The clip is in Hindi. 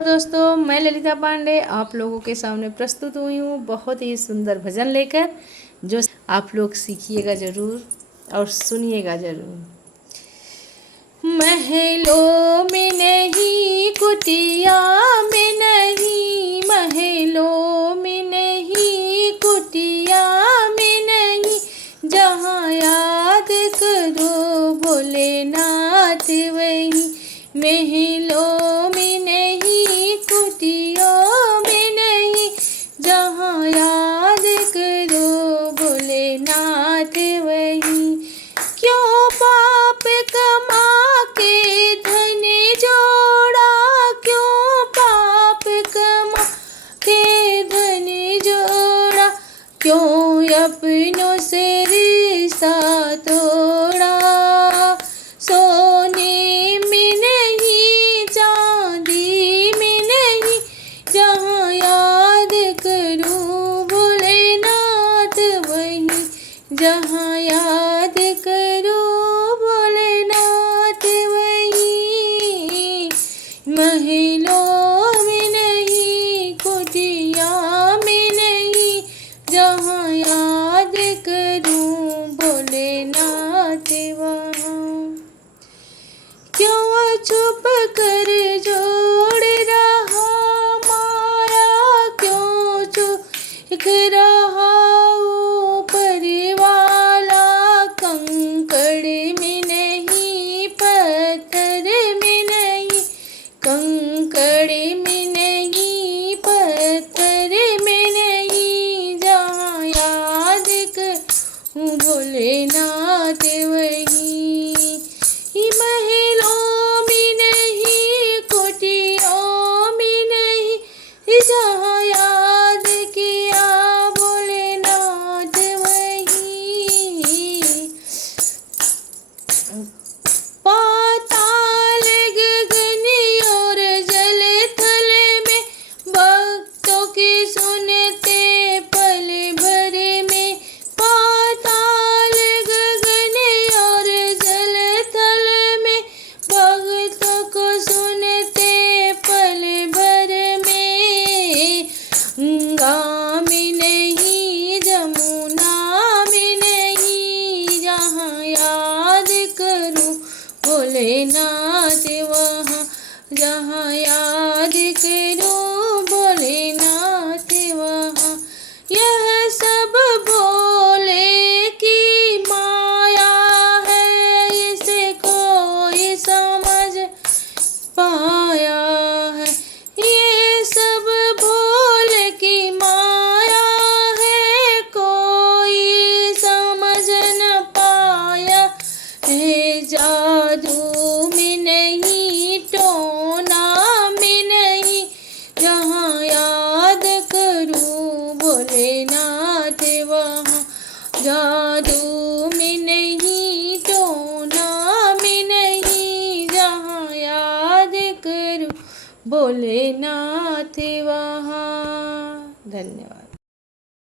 दोस्तों, मैं ललिता पांडे आप लोगों के सामने प्रस्तुत हुई हूँ बहुत ही सुंदर भजन लेकर, जो आप लोग सीखिएगा ज़रूर और सुनिएगा ज़रूर। महलों में नहीं, कुटिया में नहीं, महलों में नहीं, कुटिया में नहीं, जहाँ याद करो भोलेनाथ वहीं। महलों में नहीं, कुटियों में नहीं, जहाँ याद करो भोलेनाथ वहीं। क्यों पाप कमा के धन जोड़ा, क्यों पाप कमा के धन जोड़ा, क्यों अपनों से रिश्ता तोड़ा। सोने में नहीं, चांदी में नहीं, जहाँ याद करूँ भोलेनाथ वहीं, जहाँ याद करूँ भोलेनाथ वहीं। महलों में नहीं, कुटिया में नहीं, जहाँ याद करूँ भोलेनाथ वहाँ। क्यों चुप कर जोड़ रहा माया, क्यों चुप रहा ऊपर वाला। कंकड़ में नहीं, पत्थर में नहीं, कंकड़ में नहीं, पत्थर में नहीं, जहाँ याद करूँ भोलेनाथ वहीं। महलों में नहीं, कुटियों में नहीं, जहाँ याद किया भोलेनाथ वहीं। पाताल गगन और जल थल में, भक्तों की सुनते पल भर में। पाताल गगन और जल थल में, भक्तों को सुनते पल भर में। गंगा में नहीं, जमुना में नहीं, जहाँ याद करूँ भोलेनाथ वहाँ, जहाँ याद करूँ भोलेनाथ वहाँ। यह सब भोले की माया है, इसे कोई समझ पाया है। ये सब भोले की माया है, कोई समझ न पाया है। जादू में नहीं, टोना में नहीं, जहाँ याद करूँ भोलेनाथ वहाँ। जादू में नहीं, टोना में नहीं, जहाँ याद करूँ भोलेनाथ वहाँ। धन्यवाद।